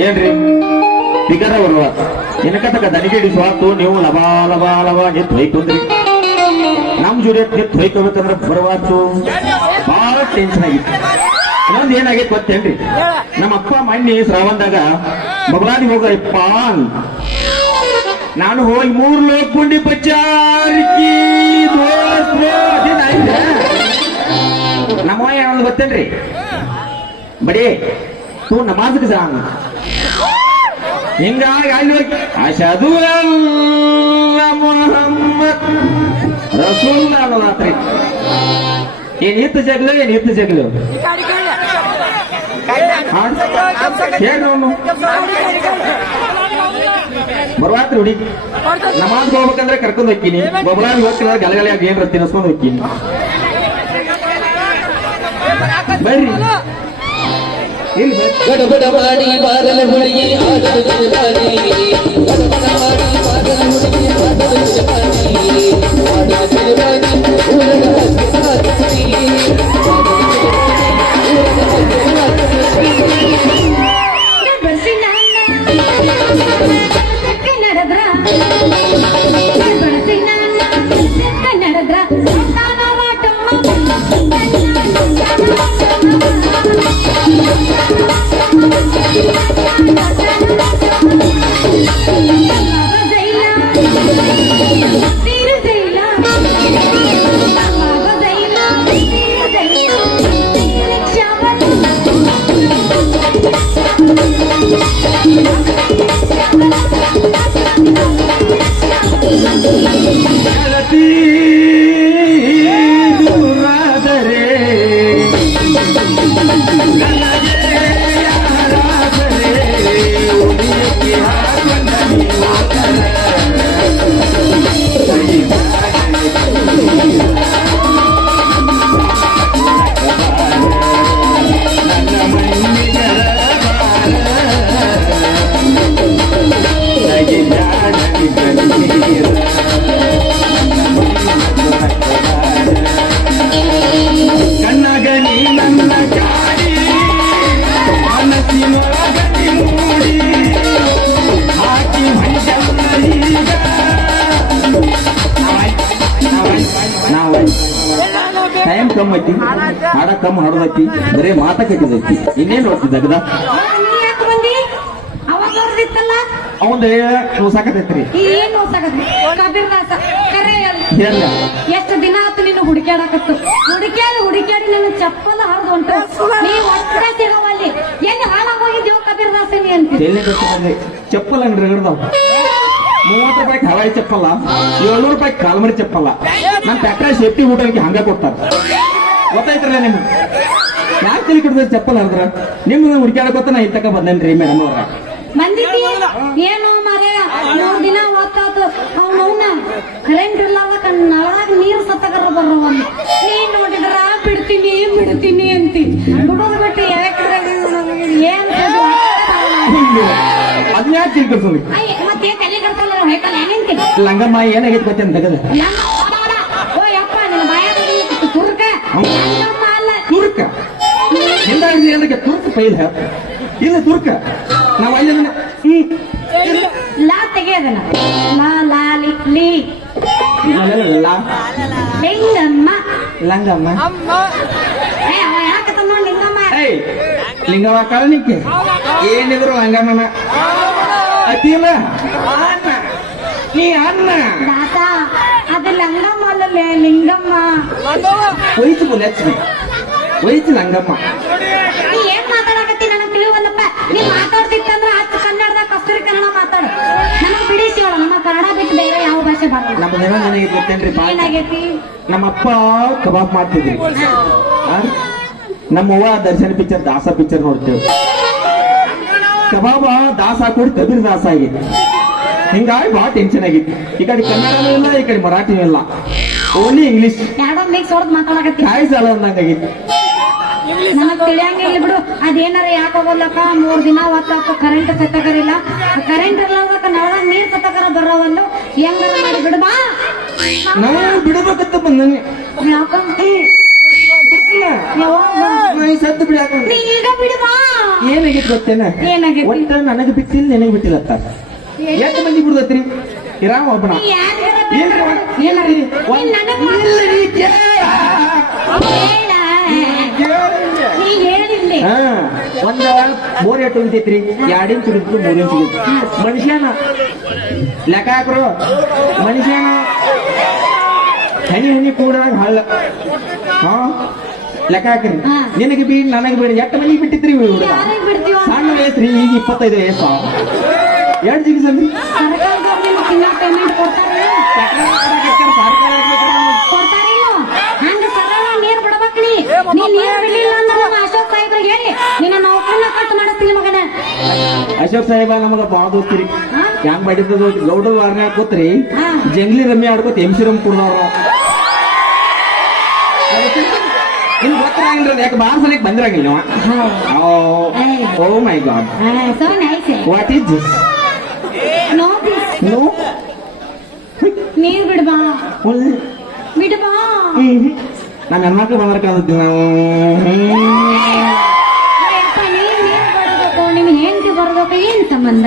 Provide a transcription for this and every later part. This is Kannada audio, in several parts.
ಏನ್ರಿ ಬಿಗರ ಬರುವ ಇನಕತಕ ದನಿಗೆಡಿ ಸ್ವಾತು ನೀವು ಲಬಾ ಲಬಾ ಲಬಾ ನಿಂತು ಹೊಯ್ಕೊಂಡ್ರಿ ನಮ್ ಜೋಡಿ ನಿಂತು ಹೊಯ್ಕೋಬೇಕಂದ್ರ ಬರವಾತು. ಬಹಳ ಟೆನ್ಷನ್ ಆಗಿತ್ತು. ಇನ್ನೊಂದು ಏನಾಗೈತೆ ಗೊತ್ತೇನ್ರಿ? ನಮ್ಮ ಅಪ್ಪ ಮಣ್ಣಿ ಶ್ರಾವಣದಾಗ ಬಬಲಾದಿ ಹೋಗಪ್ಪ ನಾನು ಹೋಗಿ ಮೂರ್ ಲೋಕ ಪುಂಡಿ ಅದೇನಾಯ್ತ ನಮ್ಮ ಗೊತ್ತೇನ್ರಿ? ಬಡೇ, ತೂ ನಮಾಜ್ಗೆ ಸಾಂಗ್ ಹಿಂಗಾಗಿ ಅಲ್ಲಿ ಹೋಗಿ. ಅಶದು ಮೊಹಮ್ಮದ್. ರಸೂಲ್ ಅನ್ನೋದಾತ್ರಿ ಏನ್ ಇತ್ತು ಜಗ್ಲು, ಏನ್ ಇತ್ತು ಜಗ್ಲು? ಬರುವಾತ್ರಿ ಹುಡಿ. ನಮಾಜ್ ಹೋಗ್ಬೇಕಂದ್ರೆ ಕರ್ಕೊಂಡ್ ಹೋಗ್ತೀನಿ. ಗೊಬ್ಬರಾಗಿ ಹೋಗ್ತಿಲ್ಲ ಗಲಗಲಿಯಾಗಿ ಏನ್ರ ತಿನ್ಸ್ಕೊಂಡ್ ಹೋಗ್ತೀನಿ. ಬರ್ರಿ. ಗಡಬಡ ಮಾಡಿ ಬಾರಲ ಹುಡುಗಿ ಆಡಲು ಜಲಪಾನಿ ಗಡಬಡ ಮಾಡಿ ಬಾರಲ ಹುಡುಗಿ ಆಡಲು ಜಲಪಾನಿ ಆಡಲು ಜಲಪಾನಿ Amen. ಕಮ್ಮಿ ಹಾಡೋದೈತಿ ಬರೇ ಮಾತ ಕಟ್ಟಿದಕ್ಕಿ ಇನ್ನೇನು ಓದ್ತಿದ್ದ ಅಗದ ನೀ ಅವಂದ ನೀವು ಸಾಕತೈತ್ರಿ ಏನ್ ಕಬೀರ್ ಕಬೀರ್ದಾಸ ಕರೆ ಎಷ್ಟು ದಿನ ಆತು ನಿನ್ನ ಹುಡುಕ್ಯಾಡಕತ್ತು? ಹುಡುಕ್ಯಾಡಿ ಹುಡುಕ್ಯಾಡಿ ನನ್ನ ಚಪ್ಪಲ ಹರಿದು ಹೊಂಟು. ನೀ ಒಟ್ಟ ಸಿಗವಲ್ಲಿ ಎಲ್ಲಿ ಹಾಳಾಗೋಗಿದ್ದೀವ ಕಬೀರ್ ದಾಸ ಚಪ್ಪಲ್ ಅಂಗಡಿ ಹಿಡ್ದಾವ್. ಮೂವತ್ತು ರೂಪಾಯಿ ಹವಾಯಿ ಚಪ್ಪಲ್ಲ ಏಳ್ನೂರು ರೂಪಾಯಿ ಕಾಲ್ಮರಿ ಚಪ್ಪಲ್ಲ ನನ್ನ ಟ್ಯಾಕ್ಟರ್ ಸೇಫ್ಟಿ ಊಟಕ್ಕೆ ಹಂಗ ಕೊಡ್ತಾರ. ಗೊತ್ತಾಯ್ತ್ರಲ್ಲ ನಿಮ್ಗೆ? ಯಾಕೆ ತಿಳಿ ಕೊಡ್ತಾರೆ ಚಪ್ಪಲ್ ಅಂದ್ರ? ನಿಮ್ಗೆ ಹುಡುಕ್ಯಾಡಕೋತ ನಾ ಇತ್ತಕ ಬಂದೇನ್ರಿ ಮೇಡಮ್ ಅವ್ರ? ಬಂದಿದ್ದಿ? ಏನು ಮರೆ ಮೂರ್ ದಿನ ಓದ್ತಾತು ಅವ್ನವ್ನ ಕರೆಂಟ್ ಇರ್ಲಾರ್ದ ನಳಾಗ ನೀರ್ ಸತ್ತಗರ ಬರೋ ಒಂದು ನೀನ್ ನೋಡಿದ್ರ ಬಿಡ್ತೀನಿ ಬಿಡ್ತೀನಿ ಅಂತಿ. ಬಿಡೋದು ಬಿಟ್ಟು ಯಾಕೆ ಏನ್ ಅದ್ನ್ಯಾಕೆ ತಿಳ್ಕೊಳ್ಸೋದು ಮತ್ತೆ ತಲೆ ಕಡ್ತಲ್ಲ ಲಂಗಮ್ಮ ಏನಾಗೈತೆ ಗೊತ್ತೇನು ತಗದ? ತುರ್ಕ ನಮ್ಮ ಅಲ್ಲ ತುರ್ಕ ಹಿಂದ ಏನಕ್ಕೆ ತುರ್ಕ ಪೈಲ ಇಲ್ಲ ತುರ್ಕ ನಾವು ಅಲ್ಲಿ ಅದನ್ನ ಹ್ಮ್ ಲಾ ತೆಗೆಯದನ ಲಾ ಲಾಲಿ ಲೀ ಅಲ್ಲೆಲ್ಲ ಲಿಂಗಮ್ಮ ಲಂಗಮ್ಮ ಏ ಅವ ಯಾಕತ್ತ ನೋಡಿ ಲಿಂಗಮ್ಮ ಏಯ್ ಲಿಂಗವ ಕಾಲನಿಕ್ಕೆ ಏನಿದ್ರು ಲಂಗಮ್ಮನ ಅತಿಲ್ಲ ಅನ್ನ ನೀ ಅನ್ನ ಲಂಗಮ್ಮ ಅಲ್ಲಲ್ಲೇ ಲಿಂಗಮ್ಮ ಒಯ್ತು ಲಕ್ಷ್ಮಿ ಒಯ್ತು ಲಂಗಮ್ಮ ನೀ ಏನ್ ಮಾತಾಡಕತ್ತಿ ನನಗ್ ತಿಳಿವಲ್ಲಪ್ಪ? ನೀ ಮಾತಾಡ್ತಿತ್ತಂದ್ರ ಹತ್ತು ಕನ್ನಡದಾಗ ಕಸ್ತೂರಿ ಕನ್ನಡ ಮಾತಾಡು. ನಮಗ್ ಬಿಡಿಸಿವಳ ನಮ್ಮ ಕನ್ನಡ ಬಿಟ್ಟು ಬೇರೆ ಯಾವ ಭಾಷೆ ಬರಲ್ಲ ನಮ್ಮ ಜನ ನನಗೆ ಗೊತ್ತೇನ್ರಿ ಏನಾಗೈತಿ? ನಮ್ಮ ಅಪ್ಪ ಕಬಾಬ್ ಮಾಡ್ತಿದ್ರಿ. ನಮ್ಮವ್ವ ದರ್ಶನ್ ಪಿಕ್ಚರ್ ದಾಸ ಪಿಕ್ಚರ್ ನೋಡ್ತೇವೆ. ಕಬಾಬ ದಾಸ ಹಾಕೊಂಡು ಕಬೀರ್ ದಾಸ ಆಗೈತಿ ಹಿಂಗಾಗಿ ಬಹಳ ಟೆನ್ಷನ್ ಆಗಿತ್ತು. ಈ ಕಡೆ ಕನ್ನಡನೂ ಇಲ್ಲ ಈ ಕಡೆ ಮರಾಠಿನೂ ಇಲ್ಲ. ಓನ್ಲಿ ಇಂಗ್ಲಿಷ್ ಎರಡೋ ಮಿಕ್ಸ್ ಹೊಡೆದ್ ಮಾತಾಡಕತ್ತಿ. ಕಾಯಿ ಸಾಲ ಅಂದಂಗಾಗಿತ್ತು ನನಗ್ ತಿಳಿಯಂಗಿಲ್ಲ ಬಿಡು. ಅದೇನಾರ ಯಾಕೆ ಹೋಗ್ಲಕ್ಕ ಮೂರ್ ದಿನ ಹೊತ್ತಾತು. ಕರೆಂಟ್ ಸತ್ತಕರಿಲ್ಲ ಕರೆಂಟ್ ಇರ್ಲಾರ್ದಕ್ಕ ನಳದಾಗ ನೀರ್ ಸತ್ತಕರ ಬರೋವಲ್ಲು ಹೆಂಗಾರ ಮಾಡಿ ಬಿಡಬಾ ನಾವು ಬಿಡಬೇಕಂತ ಬಂದನಿ. ಯಾಕ ಸತ್ತು ಬಿಡಾಕ ನೀ ಈಗ ಏನಾಗಿತ್ತು ಗೊತ್ತೇನ? ಏನಾಗಿತ್ತು? ಒಟ್ಟ ನನಗೆ ಬಿಟ್ಟಿಲ್ಲ ನಿನಗೆ ಬಿಟ್ಟಿಲ್ಲ ಎಷ್ಟು ಮಂದಿ ಬಿಡುದತ್ರಿ ಇರಾಮ ಒಬ್ಬನ ನೀ ಯಾರ್ಗಾರ ಏನ್ರಿ ಬಿಡು. ಒಂದ್- ಏನಾರ ಏನ್ರಿ? ನೀ ಒಂದ್- ನನಗ್ ಮಾಡು. ಇಲ್ರಿ, ಕೇಳ. ಹೇಳ. ನೀ ಹೇಳಿಲ್ಲಿ ಹಾ ಒಂದ ಮೂರ್ ಎಟ್ಟು ಉಳಿತೈತ್ರಿ ಎರಡ್ ಇಂಚ್ ಉಳಿತು ಮೂರ್ ಇಂಚ್ ಉಳಿತು ಮನುಷ್ಯನ ಲೆಕ್ಕ ಹಾಕ್ರು ಮನುಷ್ಯನ ಹನಿ ಹನಿ ಕೂಡ ಹಳ್ಳ ಹಾ ಲೆಕ್ಕ ಹಾಕ್ರಿ ಹಾ. ನಿನಗೆ ಬೀಡ್ ನನಗೆ ಬೀಡ್ ಎಷ್ಟು ಮನೆಗೆ ಬಿಟ್ಟಿದ್ರಿ ಇವ್ ಹುಡುಗ ಯಾರಿಗ್ ಬಿಡ್ತೀವ ಸಣ್ಣ ವಯಸ್ಸ್ರಿ ಈಗ ಇಪ್ಪತ್ತೈದು ವಯಸ್ಸು ಎರಡು ನಮ್ಮ ಅಶೋಕ್ ಸಾಹೇಬ್ರಿಗೆ ಹೇಳಿ ನಿನ್ನ ನೌಕರನ್ನ ಕಟ್ ಮಾಡಿಸ್ತೀನಿ ಮಗನ. ಅಶೋಕ್ ಸಾಹೇಬ ನಮಗ ಬಾಳ ದೋಸ್ತಿರಿ? ಹೆಂಗ್ ಮಾಡಿದ್ದು ಗೌಡ ವಾರನೆ ಕೂತ್ರಿ. ಹಾ. ಜಂಗ್ಲಿ ರಮ್ಮಿ ಆಡ್ಕೋತ ಎಂಸಿ ರಮ್ ಕುಡ್ದವ್ರ ನಿಮ್ಗೆ ಗೊತ್ತಿರಂಗಿಲ್ಲ ಯಾಕೆ ಬಾರ್ ಸಲಕ್ ಬಂದಿರಂಗಿಲ್ಲ ಓ my god. So nice what is this ನೀರ್ ಬಿಡ್ಬಾ. ಬಿಡ್ಬಾ. ನಮ್ಮ ಹೆಣ್ಮಕ್ಳು ಬಂದ್ರೆ ಕಾಣತ್ತೀವಿ ನಾವು ನಿಮ್ ಹೆಂಡತಿ ಬರ್ಬೇಕು ಏನ್ ಸಂಬಂಧ?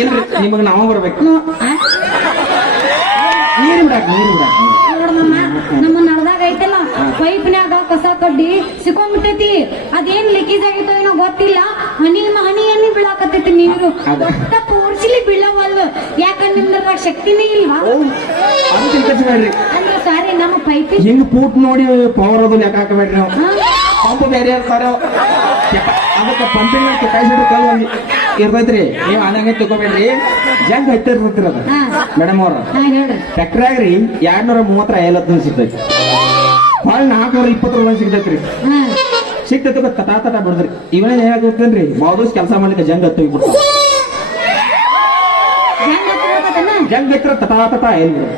ಇಲ್ರಿ ನಿಮಗ್ ನಾವು ಬರ್ಬೇಕು. ನೀರು ಬಿಡಾಕ ನೀರು ಬಿಡಾಕ. ನೋಡಮ್ಮ ನಮ್ಮ ಪೈಪ್ನ್ಯಾಗ ಕಸ ಕಡ್ಡಿ ಸಿಕ್ಕೊಂಡ್ಬಿಟ್ಟೈತಿ. ಅದೇನ್ ಲೀಕೇಜ್ ಆಗಿತ್ತೋ ಏನೋ ಗೊತ್ತಿಲ್ಲ. ಹನಿ ಹನಿ ಹನಿ ಬೀಳಾಕತ್ತೈತಿ ನೀರು. ಒಟ್ಟ ಪೂರ್ಸಿಲಿ ಬೀಳವಲ್ವ ಯಾಕಂದ್ರೆ ನಿಮ್ದ್ರಾಗ ಶಕ್ತಿನೇ ಇಲ್ವಾ? ಅಂದ್ರೆ ಸಾರಿ ನಮ್ಮ ಪೈಪ್ ಹಿಂಗ್ ಪೂಟ್ ನೋಡಿ ಪವರ್ ಅದು ಲೆಕ್ಕ ಹಾಕಬೇಡ್ರಿ ನಾವು. ಪಂಪ್ ಬೇರೆ ಇರ್ತಾರ. ಅದಕ್ಕೆ ಪಂಪಿನ ಕೆಪಾಸಿಟಿ ಕಲ್ ಒಂದ್ ಇರ್ತೈತ್ರಿ. ನೀವು ಹಂಗೆ ತಿಳ್ಕೊಬೇಡ್ರಿ. ಜಂಗ್ ಹತ್ತಿರ್ತೈತ್ರಿ ಅದು. ಮೇಡಮ್ ಅವ್ರ. ಟ್ರ್ಯಾಕ್ಟರ್ ಆಗ್ರಿ ಟ್ರ್ಯಾಕ್ಟ್ರಾಗ್ರಿ ಎರಡ್ ನೂರ ಮೂವತ್ತರ ಐವತ್ತು ಸಿಗ್ತೈತಿ. ಹೊಳ್ ನಾಲ್ಕುನೂರ ಇಪ್ಪತ್ತು ರೂಪಾಯಿ ಸಿಗ್ತೈತ್ರಿ. ಸಿಗ್ತೈತಿ ತಟಾ ತಟ ಬಿಡ್ದ್ರಿ. ಇವನೇ ಹೇಳಕ್ ರೀ ಬಾದೂಸ್ ಕೆಲಸ ಮಾಡ್ಲಿಕ್ಕೆ ಜಂಗ್ ಹತ್ತು ಹೋಗ್ಬಿಡ್ತಾವ ಜಂಗ್ ಬಿಟ್ರೆ ತಟಾ ತಟ ಏನಾರ.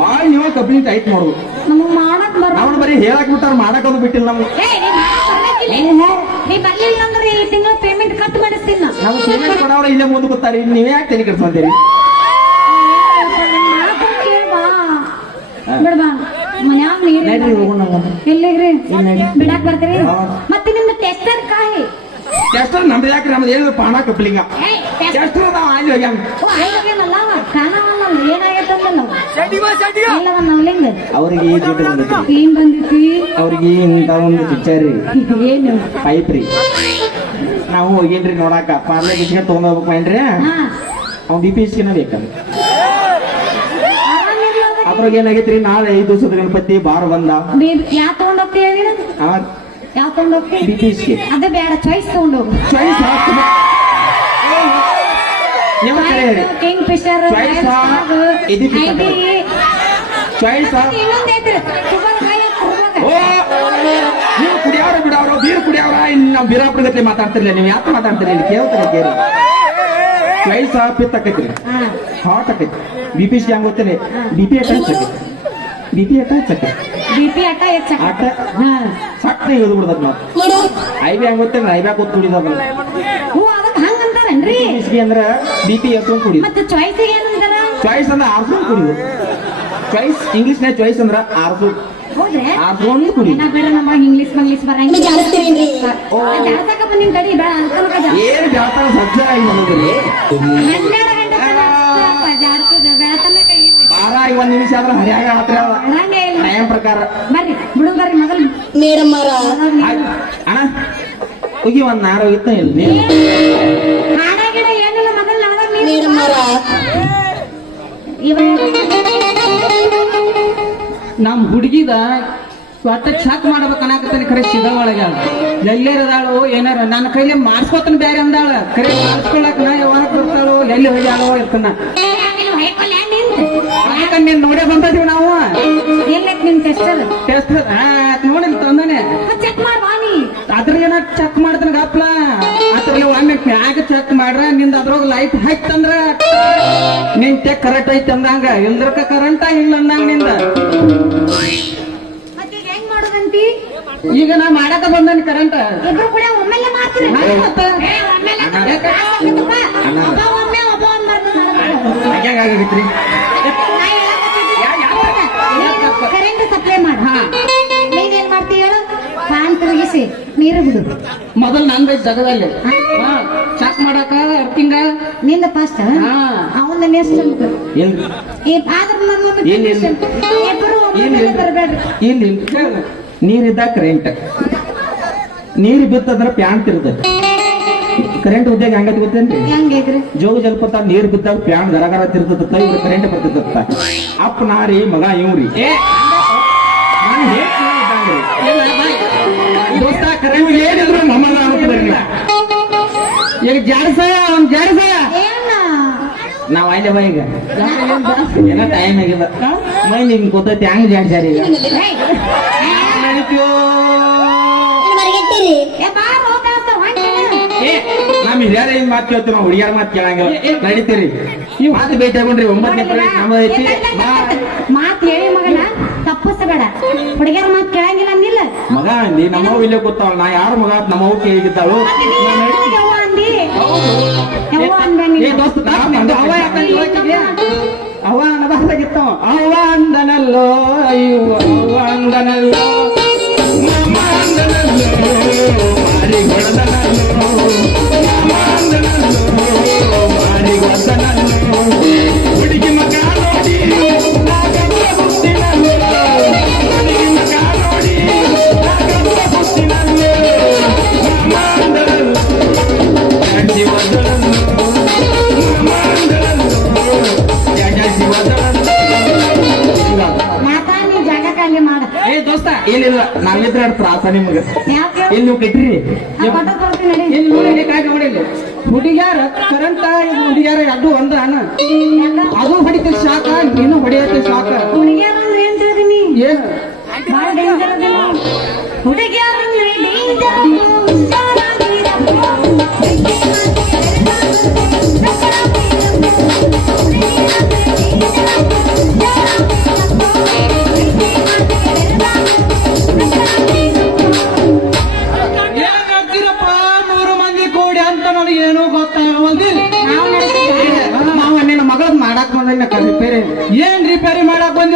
ಭಾಳ ನೀವು ಕಂಪ್ನಿ ಟೈಟ್ ಬರ ನಾವು ಬರೀ ಹೇಳಕ್ ಬಿಟ್ಟಾರ ಮಾಡಕ್ ಅದು ಬಿಟ್ಟಿಲ್ಲ ನಮ್ಗೆ. ತಿಂಗಳ ಪೇಮೆಂಟ್ ಕಟ್ ಮಾಡಿಸ್ತೀನಿ ನಾ. ನಾವು ಪೇಮೆಂಟ್ ಕೊಡೋರ ಇಲ್ಲೇ ಮುಂದೆ ಗೊತ್ತಾರೆ ನೀವೇ ಯಾಕೆ ತಲೆ ಕೆಡ್ಸಂತೀರಿ ಬಿಡ್ಬಾ ಮನ್ಯಾಗ ನೀರ್ ಇಲ್ಲ. ನಡ್ರಿ ಹೋಗೋಣ ಎಲ್ಲಿಗ್ರಿ? ಬಿಡಾಕ್ ಬರ್ತೀರಿ? ಮತ್ತೆ ನಿಮ್ದು ಟೆಸ್ಟರ್ ಕಾಯಿ. ಟೆಸ್ಟರ್ ನಮ್ದು ಯಾಕ್ರಿ? ನಮ್ದು ಹೇಳಿದ್ರು ಪಾಣ ಕಪ್ಲಿಂಗ. ಟೆಸ್ಟರ್ ನಾವು ಅಲ್ಲಿ ಹೋಗ್ಯಾನ. ಓ, ಐದಗೇನಲ್ಲ ಅವ? ಕಾಣವಲ್ಲ ಅವ. ಏನಾಗೈತಂದಲ್ಲ ಅವ? ಇಲ್ಲವ ನವ್ಲಿಂಗ ಅವ್ರಿಗೆ ದುಡ್ಡು ಏನ್ ಇಂತ ಒಂದು ಪಿಕ್ಚರ್ ರೀ. ಏನು? ಪೈಪ್ ರೀ. ನಾವು ಹೋಗೇನ್ರಿ ನೋಡಾಕ? ಪಾರ್ಲೆ ಬಿಸ್ಕೆಟ್ ತಗೊಂಡ್ ಹೋಗ್ಬೇಕು ಏನ್ರಿ? ಹಾ. ಅವ್ನು ಬಿ ಪಿ ಎಸ್ಕಿನ ಬೇಕಂತ ಆರಾಮಿರ್ಲಾರ್ದ ಅದ್ರಾಗ ಏನಾಗೈತ್ರಿ? ನಾಳೆ ಐದು ದಿವಸದ ಗಣಪತಿ ಬಾರ ಬಂದ ಯಾ ತಗೊಂಡ್ ಹೋಗ್ತಿ ಹೇಳಿ ಯಾ ತಗೊಂಡ್ ಹೋಗ್ತಿ ಅದೇ ಬೇಡ ಚಾಯ್ಸ್ ತಗೊಂಡ್ ಹೋಗು ಕಿಂಗ್ ಫಿಶರ್ ಚಾಯ್ಸ್ ನೀವು ಕುಡಿಯವ್ರ ಬಿಡವ್ರ ಬೀರ್ ಕುಡಿಯವ್ರ? ಇನ್ನು ನಾವು ಬೀರಾಪುರ ಗತಿ ಮಾತಾಡ್ತಿರ್ಲಿಲ್ಲ ನೀವು ಯಾಕೆ ಮಾತಾಡ್ತೀರಿ ಇಲ್ಲಿ ಕೇಳ್ತಾರೆ ಕೇಳಿ. ಚಾಯ್ಸ್ ಪಿತ್ ಆಕೈತ್ರಿ. ಹಾ. ಹಾಟ್ ಆಕೈತಿ ಬಿ ಪಿ ಸಿ ಹೆಂಗ್ ಗೊತ್ತೇನೆ ಬಿ ಪಿ ಅಟ್ಟ ಹೆಚ್ಚಕ್ಕೆ ಬಿ ಪಿ ಅಟ್ಟ ಹೆಚ್ಚಕ್ಕೆ ಬಿ ಪಿ ಅಟ್ಟ ಹೆಚ್ಚ ಅಟ್ಟ ಹಾ. ಸಕ್ಕೆ ಇಳಿದು ಬಿಡ್ತದ ನಾವು ಐ ಬಿ ಹೆಂಗ್ ಗೊತ್ತೇನೆ ಐ ಬ್ಯಾ ಕೂತ್ ಕುಡಿದ ಹೂ ಅದಕ್ ಹಂಗ ಅಂತಾರನ್ರಿ? ಬಿಸಿಗೆ ಅಂದ್ರ ಬಿ ಪಿ ಎತ್ಕೊಂಡ್ ಕುಡಿ ಮತ್ತೆ ಚಾಯ್ಸ್ ಏನಂತಾರ ಚಾಯ್ಸ್ ಅಂದ್ರೆ ಆರ್ಸ್ಕೊಂಡ್ ಕುಡಿದು ಚಾಯ್ಸ್ ಇಂಗ್ಲಿಷ್ ಇಂಗ್ಲಿಷ್ನ್ಯಾಗ ಚಾಯ್ಸ್ ಅಂದ್ರ ಆರ್ಸು ಹೌದ್ರಿ ಆರ್ಸ್ಕೊಂಡು ಕುಡಿ. ಏನ ಬೇಡ ನಮ್ಮ ಇಂಗ್ಲಿಷ್ ಮಂಗ್ಲಿಷ್ ಬರಂಗಿಲ್ಲ ಜಾಸ್ತಿ ಬಂದಿನ್ ತಡಿ ಬೇಡ ಅನ್ಕೊಳಕ ಏನು ಜಾತರ ಸಜ್ಜ ಆಗಿ ಬಂದ್ರಿ ಹನ್ನೆರಡು ಗಂಟೆ ಬಾರ ಈಗ ಒಂದು ನಿಮಿಷ ಆದ್ರೆ ಹರಿಯಾಗ ಹತ್ರ ಇಲ್ಲ. ಟೈಮ್ ಪ್ರಕಾರ. ಬರ್ರಿ ಬಿಡು ಬರ್ರಿ ಮೊದಲು. ಮೇಡಮ್ ಅವರ. ಅಣ್ಣ ಹೋಗಿ ಒಂದ್ ನಾರ ಇತ್ತ ಇಲ್ಲ ಏನಿಲ್ಲ ಮೊದಲು ಮೇಡಮ್ ಅವರ. ನಮ್ ಹುಡುಗಿದ ಒಟ್ಟ ಚಕ್ ಮಾಡ್ಬೇಕು ಅನ್ನಕತ್ತಾನೆ ಖರೆ ಸಿಗ ಒಳಗ. ಎಲ್ಲೇರದಾಳು ಏನಾರ ನನ್ನ ಕೈಲಿ ಮಾಡ್ಸ್ಕೊತನ ಬೇರೆ ಅಂದಾಳ. ಖರೆ ಮಾಡ್ಸ್ಕೊಳಕ್ ನಾ ಯಾವಾಗ ಬರ್ತಾಳು ಎಲ್ಲಿ ಹೋಗ್ಯಾಳೋ ಇರ್ತನ. ನೀನ್ ನೋಡೇ ಬಂದಿದೀವಿ ನಾವು. ಎಲ್ಲೈತ್ ನಿನ್ ಟೆಸ್ಟರ್ ಟೆಸ್ಟ್ ನೋಡಿ ತಂದನೆ. ಚೆಕ್ ಮಾಡ್ ಬಾನಿ ಅದ್ರ ಏನ ಚಕ್ ಮಾಡ್ತಾನೆ ಗಪ್ಲ? ಅದ್ರಲ್ಲಿ ಒಮ್ಮೆ ಮ್ಯಾಗ ಮಾಡ್ರ ನಿಂದ ಅದ್ರೊಳಗ ಲೈಟ್ ಹಾಕ್ತಂದ್ರ ನಿಂತೆ ಕರೆಕ್ಟ್ ಐತಿ ಅಂದಂಗ ಇಲ್ದ್ರಕ ಕರೆಂಟ ಇಲ್ಲ ಅಂದಂಗ ನಿಂದ. ಮತ್ತೆ ಈಗ ಹೆಂಗ್ ಮಾಡೋದಂತಿ ಈಗ ನಾ ಮಾಡಕ ಬಂದಿ ಕರೆಂಟ್ ಒಮ್ಮೆ ಕರೆಂಟ್ ಸಪ್ಲೈ ಮಾಡ. ನೀನೇನ್ ಮಾಡ್ತೀಯ ಹೇಳು? ಫ್ಯಾನ್ ತಿರುಗಿಸಿ ನೀರು ಬಿಡು. ಮೊದಲ್ ನಾನ್ ವೆಜ್ ಜಗದಲ್ಲಿ ನಿಂದ ಫಸ್ಟ್. ಅವನ ನೆಕ್ಸ್ಟ್ ಆದ್ರ ಏನ್? ಬರ್ಬೇಡ್ರಿ ಇಲ್ಲ ನೀರಿದ್ದಾಗ ಕರೆಂಟ್ ನೀರು ಬಿತ್ತಂದ್ರ ಪ್ಯಾಂಟ್ ತಿರ್ತದೆ ಕರೆಂಟ್ ಉದ್ಯೋಗ ಹಂಗತಿ ಗೊತ್ತೇನ್ರಿ? ಹೆಂಗಿದ್ರಿ ಜೋಗ ಜಲಪತ ನೀರು ಬಿದ್ದಾಗ ಪ್ಯಾಂಟ್ ಗರ ಗರ ತಿರ್ತದ ಇವ್ರ ಕರೆಂಟ್ ಬರ್ತಿರ್ತ ಅಪ್ಪ ನಾರಿ ಮಗ ಇವ್ರಿ ಏ. ದೋಸ್ತ ಕರೆಂಟ್ ಏನಿದ್ರು ಅನ್ಕೋದ್ರಿ ಈಗ ಜಾಡ್ಸ ಅವ್ನ್ ಜಾಡ್ಸ ಏನ? ನಾವ್ ಆಯ್ಲೆ ಬಾ ಈಗ ಏನೋ ಟೈಮ್ ಆಗಿಲ್ಲ. ಮೈ ನಿಮ್ ಗೊತ್ತೈತಿ ಹಂಗ್ ಜಾಡ್ಸಾರ ಈಗ. ನಮ್ ಹಿರಿಯರ ಹಿಂಗ್ ಮಾತ್ ಕೇಳ್ತೀವಿ ನಾವು? ಹುಡುಗಿಯರ ಮಾತು ಕೇಳಂಗಿಲ್ಲ. ನಡೀತೀರಿ. ಈ ಮಾತು ಭೇಟಿ ತಗೊಂಡ್ರಿ ಒಂಬತ್ತನೇ ಪ್ರವೇಶ ನಮ್ಮದ್ ಐತಿ. ಮಾತು ಹೇಳಿ ಮಗನ. ತಪ್ಪಿಸಬೇಡ. ಹುಡುಗಿಯರ ಮಾತು ಕೇಳಂಗಿಲ್ಲ ಅಂದಿಲ್ಲ. ಮಗ ನೀ ನಮ್ಮವ್ ಇಲ್ಲೇ ಕೂತಾಳ. ನಾ ಯಾರ ಮಗ ನಮ್ಮವ್ ಕೇಳಿದ್ದಾಳು ಯವ್ವ ಅಂದಿ ಯವ್ವ ಏ ನೀನು. ದೋಸ್ತ ತಾಪ್ ನಿಂದು ಅವ್ವ ಯಾಕಂತ ಹೋಗ್ತಿದ್ಯಾ? ಅವ್ವ ಅನ್ನಬಾರ್ದಾಗಿತ್ತು ಅವ್ವ ಅಂದನಲ್ಲೋ ಅಯ್ಯೋ ಅಂದನಲ್ಲೋ ಏನಿಲ್ಲ ನಾವಿದ್ರೆ ತ್ರಾಸ ನಿಮ್ಗೆ? ಇಲ್ಲಿ ನೀವು ಕಟ್ರಿ ಕೊಡ್ತೀನಿ ನಡಿ. ನೋಡಿಲ್ಲ ಹುಡುಗ್ಯಾರ ಕರೆಂಟ್ ಹುಡುಗ್ಯಾರ ಅದು ಯಾಕ? ಅದು ಹೊಡಿತೀವಿ ಶಾಕ ನೀನು ಹೊಡಿಯತ್ತೆ ಶಾಕ ಏನ್? ತಿಳಿದೀನಿ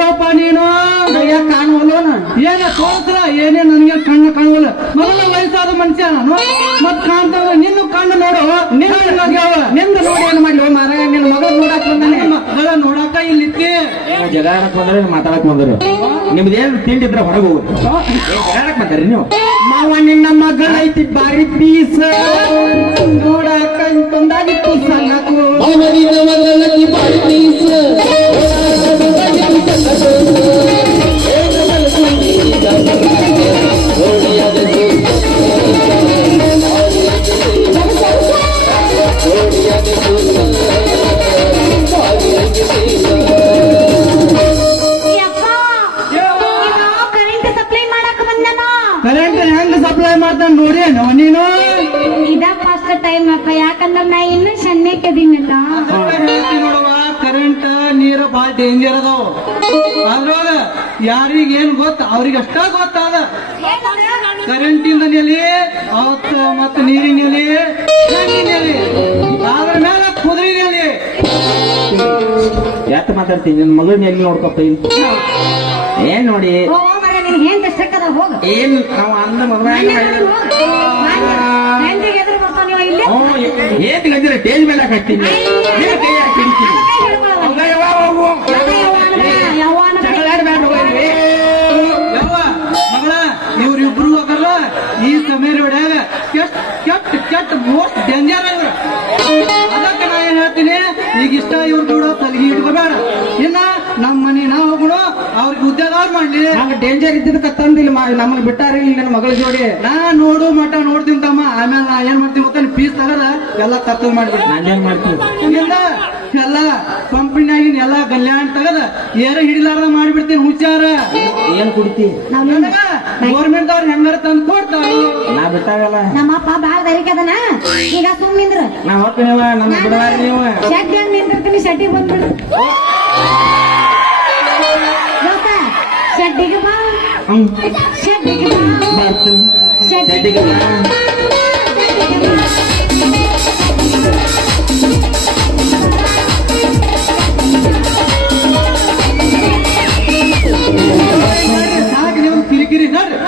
ಬಂದಿವಪ್ಪ ನೀನು? ಕೈಯಾಗ ಕಾಣುವಲ್ಲೋನ ಏನ ತೋರ್ಸ್ರ ಏನೇ ನನಗೆ ಕಣ್ಣು ಕಾಣುವಲ್ಲ. ಮೊದಲ ವಯಸ್ಸಾದ ಮನುಷ್ಯ ನಾನು. ಮತ್ ಕಾಣ್ತಾವ ನಿನ್ನ ಕಣ್ಣು ನೋಡು. ನಿನ್ನ ನಿಂದ ನೋಡಿ ಏನ್ ಮಾಡ್ಲಿ? ಮಾರ ನಿನ್ನ ಮಗಳು ನೋಡಾಕ ಬಂದಾನೆ. ಮಗಳ ನೋಡಾಕ ಇಲ್ಲಿ ಜಗಾಡಕ್ ಬಂದ್ರೆ ಮಾತಾಡಕ್ ಬಂದ್ರು. ನಿಮ್ದೇನ್ ತಿಂಡಿದ್ರ ಹೊರಗೆ ಹೋಗು ಜಗಾಡಕ್ ಬಂದ್ರಿ ನೀವು? ಮಾವ ನಿನ್ನ ಮಗಳ ಐತಿ ಬಾರಿ ಪೀಸ್. ನೋಡಾಕ ಇಂತೊಂದಾಗಿತ್ತು ನಿನ್ನ ಮಗಳ ಐತಿ ಬಾರಿ ಯಪ್ಪ ಕರೆಂಟ್ ಹೆಂಗ್ ಸಪ್ಲೈ ಮಾಡ್ತಾನೆ ನೋಡಿ ನೀನು? ಇದ ಫಸ್ಟ್ ಟೈಮ್ ಅಪ್ಪ ಯಾಕಂದ್ರ ನಾ ಇನ್ನು ಸಣ್ಣಕ್ಕೆ ಅದೀನಲ್ಲ ನೋಡುವ ಕರೆಂಟ್ ನೀರು ಬಾಳ ಡೇಂಜರ್ ಅದಾವ. ಅದ್ರೊಳಗ ಯಾರಿಗ ಏನ್ ಗೊತ್ತ ಅವ್ರಿಗೆ ಅಷ್ಟ ಗೊತ್ತಾದ. ಕರೆಂಟಿಂದ ನೆಲೆ ಅವತ್ತ ಮತ್ತ ನೀರಿನ ನೆಲೆ ನೆಲೆ ಅದ್ರ ಮೇಲೆ ಕುದುರೆ ನೆಲೆ. ಯಾಕೆ ಮಾತಾಡ್ತೀನಿ ನಿನ್ ಮಗಳನ್ನ ಎಲ್ಲಿ ನೋಡ್ಕೊಪ್ಪ ಏನ್ ನೋಡಿ? ನಿನ್ ಹೆಂಗ್ ಎಷ್ಟಕ್ಕದ ಹೋಗ ಏನ್ ನಾವು ಅಂದ ಮಗಳ ಹೆಂಡ್ರಿಗೆ ಎದುರು ಬರ್ತಾವ ನೀವು ಇಲ್ಲಿ ಏನ್ ಗಂಜಿರ ಟೇಜ್ ಮೇಲೆ ಹಾಕ್ತೀನಿ ಕೈ ಇವ್ರಿಬ್ರು ಹೋಗಲ್ಲ ಈ ಸಮಯ ನೋಡ್ಯಾಗ ಕೆಟ್ಟ ಕೆಟ್ಟ ಕೆಟ್ಟ ಮೋಸ್ಟ್ ಡೇಂಜರ್ ಇವ್ರು ಅದಕ್ಕೆ ನಾ ಏನ್ ಹೇಳ್ತೀನಿ ಈಗ ಇಷ್ಟ ಇವ್ರ ಕೂಡ ತಲೆಗೆ ಇಟ್ಕೋಬೇಡ ಇನ್ನ ನಮ್ಮ ಮನೆ ಉದ್ಯೋಗ ಮಾಡ್ಲಿ. ಹಂಗ ಡೇಂಜರ್ ಇದ್ದಿದ್ದಕ್ಕ ತಂದಿಲ್ಲ ನಮ್ಮನ್ನ ಬಿಟ್ಟಾರ ಇಲ್ಲಿ ನನ್ನ ಮಗಳ ಜೋಡಿ. ನಾ ನೋಡು ಮಠ ನೋಡ್ತೀನಿ ತಮ್ಮ ಆಮೇಲೆ ನಾ ಏನ್ ಮಾಡ್ತೀನಿ ಗೊತ್ತ? ಫೀಸ್ ತಗದ ಎಲ್ಲ ಕತ್ತಲ್ ಮಾಡ್ಬಿಡ್ತೀನಿ ಏನ್ ಮಾಡ್ತೀನಿ? ಎಲ್ಲ ಕಂಪನಿಯಾಗಿನ ಎಲ್ಲ ಕಲ್ಯಾಣ ತಗದ. ಏರ ಹಿಡಿಲಾರ್ದ ಮಾಡ್ಬಿಡ್ತೀನಿ ಹುಚ್ಚಾರ ಏನ್ ಕುಡಿತಿ? ಗೌರ್ಮೆಂಟ್ ಅವ್ರ ಹೆಂಗಾರ ತಂದು ಕೊಡ್ತಾರ ನಾ ಬಿಟ್ಟಾಗಲ್ಲ. ನಮ್ಮಪ್ಪ ಬಾಳ ದರಿಕದನ ಈಗ ಸುಮ್ ನಿಂದ್ರ. ನಾ ಹೋಗ್ತೀನಿವ ನನ್ನ ಬಿಡವಾರಿ ನೀವು. ಹಂಗ್ ಬಂದ್ಬಿಡು. ದೋಸ್ತ ಶೆಟ್ಟಿಗೆ ಬಾ. ಬಾ. ಬರ್ತೀನಿ. ಶೆಟ್ಟಿಗೆ ಬಾ. ಸಾಕು ನೀವು ಕಿರಿಕಿರಿ ನೋಡ್ರಿ